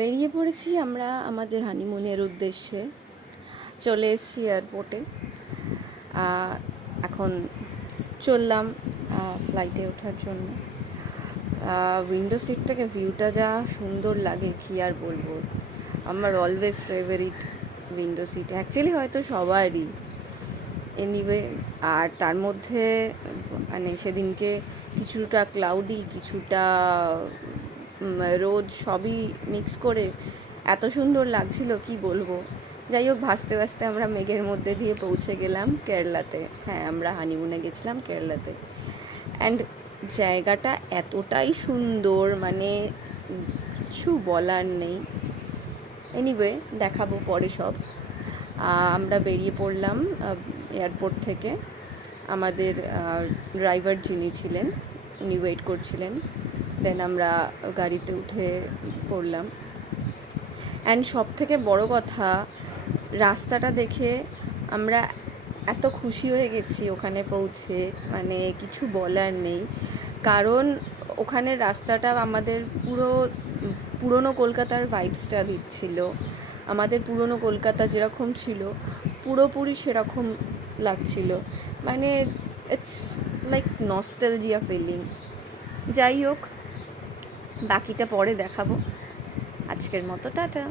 বেরিয়ে পড়েছি আমরা আমাদের হানিমুনের উদ্দেশ্যে। চলে এসেছি এয়ারপোর্টে। এখন চললাম ফ্লাইটে ওঠার জন্য। উইন্ডো সিট থেকে ভিউটা যা সুন্দর লাগে কী আর বলবো। আমার always favourite window seat, actually হয়তো সবারই। এনিওয়ে, আর তার মধ্যে মানে সেদিনকে কিছুটা ক্লাউডি, কিছুটা রোদ, সবই মিক্স করে এত সুন্দর লাগছিল কি বলবো। যাই হোক, ভাসতে ভাসতে আমরা মেঘের মধ্যে দিয়ে পৌঁছে গেলাম কেরালাতে। হ্যাঁ, আমরা হানিমুনে গেছিলাম কেরালাতে। অ্যান্ড জায়গাটা এতটাই সুন্দর, মানে কিছু বলার নেই। এনিওয়ে, দেখাবো পরে সব। আমরা বেরিয়ে পড়লাম এয়ারপোর্ট থেকে। আমাদের ড্রাইভার যিনি ছিলেন উনি ওয়েট করছিলেন। দেন আমরা গাড়িতে উঠে পড়লাম। অ্যান্ড সব থেকে বড় কথা, রাস্তাটা দেখে আমরা এত খুশি হয়ে গেছি ওখানে পৌঁছে, মানে কিছু বলার নেই। কারণ ওখানের রাস্তাটা আমাদের পুরনো কলকাতার ভাইবসটা দিচ্ছিল। আমাদের পুরনো কলকাতা যেরকম ছিল পুরোপুরি সেরকম লাগছিল। মানে ইটস লাইক নস্টালজিয়া ফিলিং। যাই হোক, বাকিটা পরে দেখাবো। আজকের মতো টাটা।